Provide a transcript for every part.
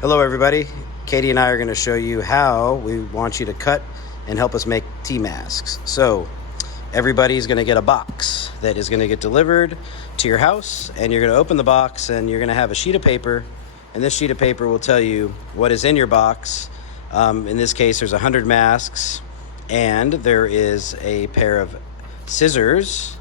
Hello everybody, Katie and I are going to show you how we want you to cut and help us make tea masks. So everybody's going to get a box that is going to get delivered to your house, and you're going to open the box and you're going to have a sheet of paper, and this sheet of paper will tell you what is in your box. In this case there's 100 masks, and there is a pair of scissors,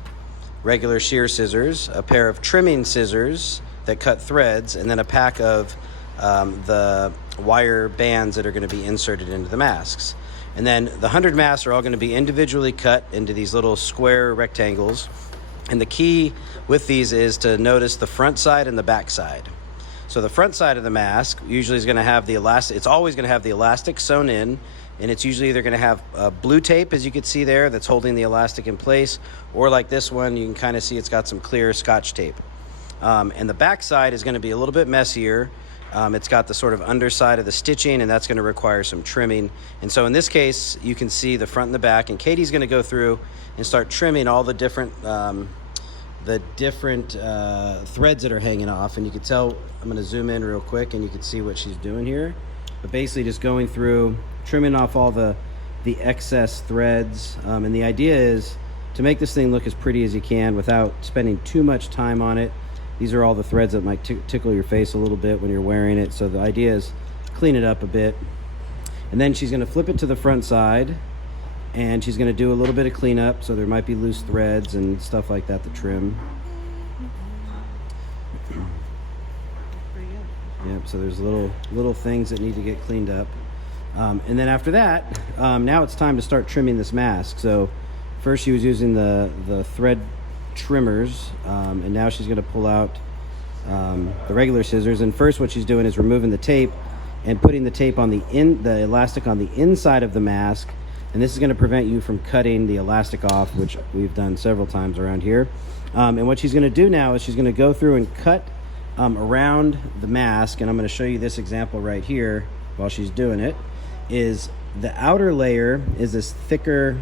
regular shear scissors, a pair of trimming scissors that cut threads, and then a pack of the wire bands that are going to be inserted into the masks. And then the 100 masks are all going to be individually cut into these little square rectangles. And the key with these is to notice the front side and the back side. So the front side of the mask usually is going to have the elastic, it's always going to have the elastic sewn in, and it's usually either going to have blue tape, as you can see there, that's holding the elastic in place, or like this one, you can kind of see it's got some clear Scotch tape. And the back side is going to be a little bit messier. It's got the sort of underside of the stitching, and that's going to require some trimming. And so in this case, you can see the front and the back, and Katie's going to go through and start trimming all the different threads that are hanging off. And you can tell, I'm going to zoom in real quick and you can see what she's doing here. But basically just going through, trimming off all the excess threads. And the idea is to make this thing look as pretty as you can without spending too much time on it. These are all the threads that might tickle your face a little bit when you're wearing it. So the idea is clean it up a bit. And then she's going to flip it to the front side, and she's going to do a little bit of cleanup. So there might be loose threads and stuff like that to trim. Yep, so there's little things that need to get cleaned up. And then after that, now it's time to start trimming this mask. So first she was using the thread trimmers, and now she's going to pull out the regular scissors. And first what she's doing is removing the tape and putting the tape on the elastic on the inside of the mask, and this is going to prevent you from cutting the elastic off, which we've done several times around here. And what she's going to do now is she's going to go through and cut around the mask, and I'm going to show you this example right here while she's doing it. Is the outer layer is this thicker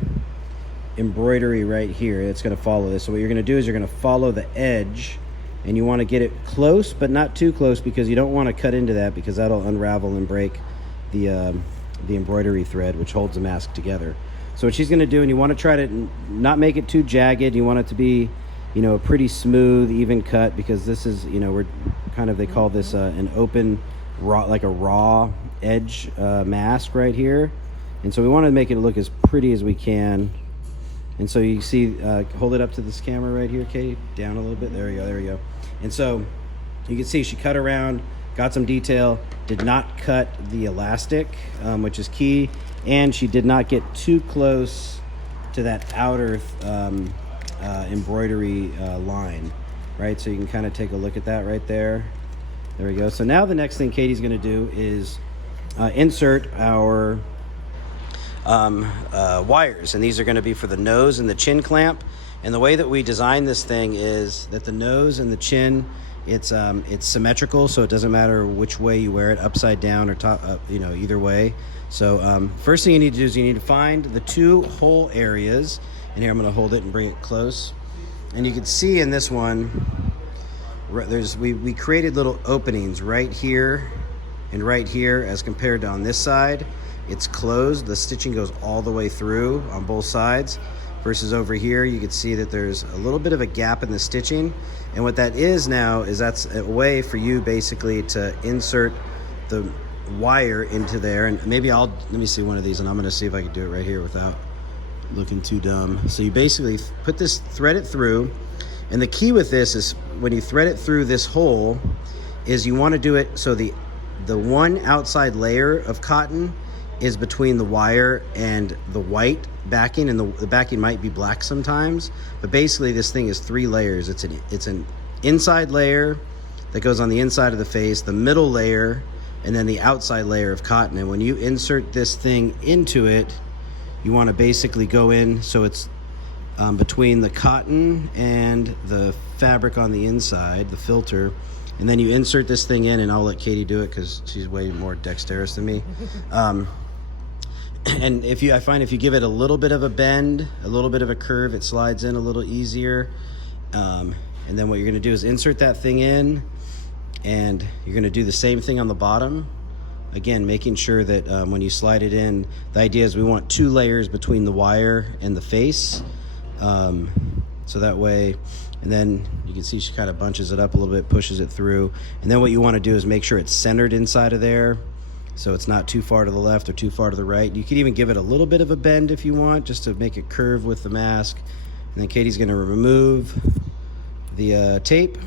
embroidery right here. It's going to follow this. So what you're going to do is you're going to follow the edge, and you want to get it close but not too close, because you don't want to cut into that, because that'll unravel and break the embroidery thread which holds the mask together. So what she's going to do, and you want to try to not make it too jagged, you want it to be, you know, a pretty smooth, even cut, because this is, you know, we're kind of, they call this an open raw, like a raw edge mask right here. And so we want to make it look as pretty as we can. And so you see, hold it up to this camera right here, Katie, down a little bit. There we go, there we go. And so you can see she cut around, got some detail, did not cut the elastic, which is key, and she did not get too close to that outer embroidery line, right? So you can kind of take a look at that right there. There we go. So now the next thing Katie's going to do is insert our wires, and these are going to be for the nose and the chin clamp. And the way that we design this thing is that the nose and the chin, it's symmetrical, so it doesn't matter which way you wear it, upside down or top up, you know, either way. So first thing you need to do is you need to find the two hole areas, and here I'm going to hold it and bring it close, and you can see in this one we created little openings right here and right here, as compared to on this side. It's closed, the stitching goes all the way through on both sides, versus over here you can see that there's a little bit of a gap in the stitching. And what that is now is that's a way for you basically to insert the wire into there. And maybe let me see one of these, and I'm going to see if I can do it right here without looking too dumb. So you basically put this, thread it through, and the key with this is when you thread it through this hole is you want to do it so the one outside layer of cotton is between the wire and the white backing, and the backing might be black sometimes, but basically this thing is 3 layers. It's an inside layer that goes on the inside of the face, the middle layer, and then the outside layer of cotton. And when you insert this thing into it, you want to basically go in so it's between the cotton and the fabric on the inside, the filter, and then you insert this thing in, and I'll let Katie do it because she's way more dexterous than me. And I find if you give it a little bit of a bend, a little bit of a curve, it slides in a little easier. And then what you're going to do is insert that thing in, and you're going to do the same thing on the bottom. again, making sure that when you slide it in, the idea is we want 2 layers between the wire and the face. So that way, and then you can see she kind of bunches it up a little bit, pushes it through. And then what you want to do is make sure it's centered inside of there, so it's not too far to the left or too far to the right. You could even give it a little bit of a bend if you want, just to make it curve with the mask. And then Katie's going to remove the tape,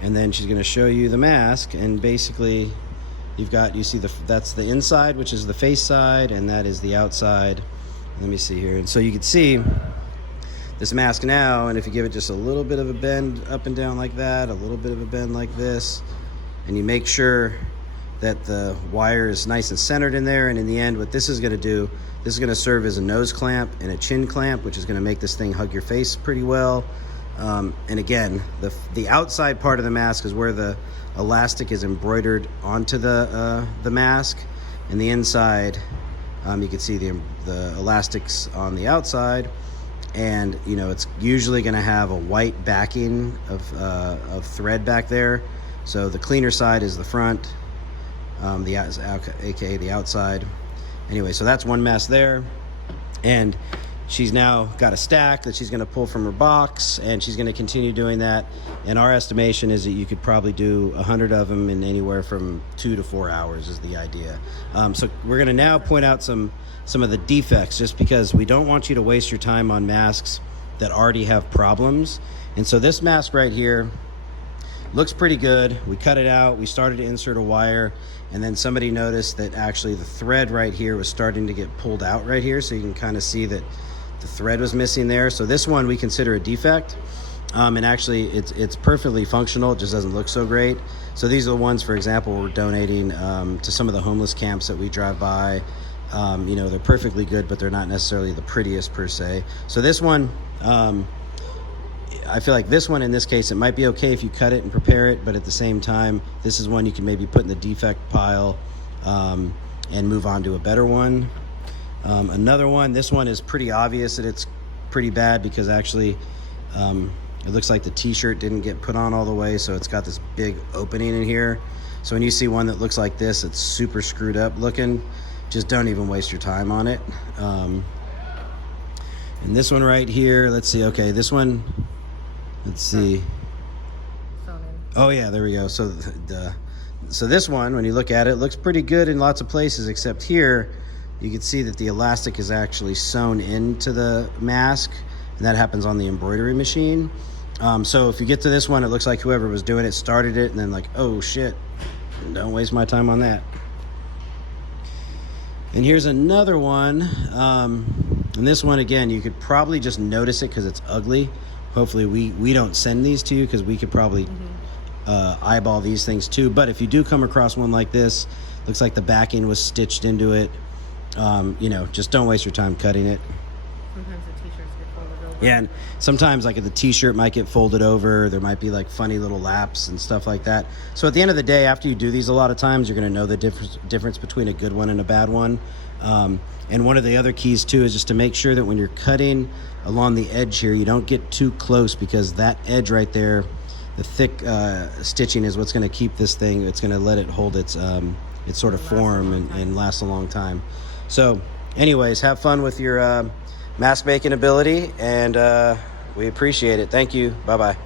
and then she's going to show you the mask. And basically, you see that's the inside, which is the face side, and that is the outside. Let me see here. And so you can see this mask now, and if you give it just a little bit of a bend up and down like that, a little bit of a bend like this, and you make sure that the wire is nice and centered in there. And in the end, what this is going to do, this is going to serve as a nose clamp and a chin clamp, which is going to make this thing hug your face pretty well. And again, the outside part of the mask is where the elastic is embroidered onto the mask, and the inside, you can see the elastics on the outside. And it's usually going to have a white backing of thread back there. So the cleaner side is the front, aka the outside. Anyway, so that's one mask there, and she's now got a stack that she's going to pull from her box, and she's going to continue doing that. And our estimation is that you could probably do 100 of them in anywhere from 2 to 4 hours is the idea. So we're going to now point out some of the defects, just because we don't want you to waste your time on masks that already have problems. And so this mask right here looks pretty good. We cut it out, we started to insert a wire, and then somebody noticed that actually the thread right here was starting to get pulled out right here, so you can kind of see that the thread was missing there. So this one we consider a defect, and actually it's perfectly functional, it just doesn't look so great. So these are the ones, for example, we're donating to some of the homeless camps that we drive by. They're perfectly good, but they're not necessarily the prettiest per se. So this one, I feel like this one, in this case, it might be okay if you cut it and prepare it, but at the same time, this is one you can maybe put in the defect pile and move on to a better one. Another one, this one is pretty obvious that it's pretty bad, because actually it looks like the t-shirt didn't get put on all the way, so it's got this big opening in here. So when you see one that looks like this, it's super screwed up looking, just don't even waste your time on it. And this one right here, let's see, okay, this one, let's see. Oh yeah, there we go. So so this one, when you look at it, looks pretty good in lots of places, except here you can see that the elastic is actually sewn into the mask, and that happens on the embroidery machine. So if you get to this one, it looks like whoever was doing it started it and then like, oh shit, don't waste my time on that. And here's another one, and this one, again, you could probably just notice it because it's ugly. Hopefully we don't send these to you, because we could probably eyeball these things too. But if you do come across one like this, looks like the backing was stitched into it, just don't waste your time cutting it. Sometimes the t-shirts get folded over. Yeah, and sometimes like the t-shirt might get folded over. There might be like funny little laps and stuff like that. So at the end of the day, after you do these a lot of times, you're going to know the difference between a good one and a bad one. And one of the other keys too is just to make sure that when you're cutting along the edge here, you don't get too close, because that edge right there, the thick stitching, is what's going to keep this thing, it's going to let it hold its sort of form and last a long time. So anyways, have fun with your mask making ability, and we appreciate it. Thank you. Bye-bye.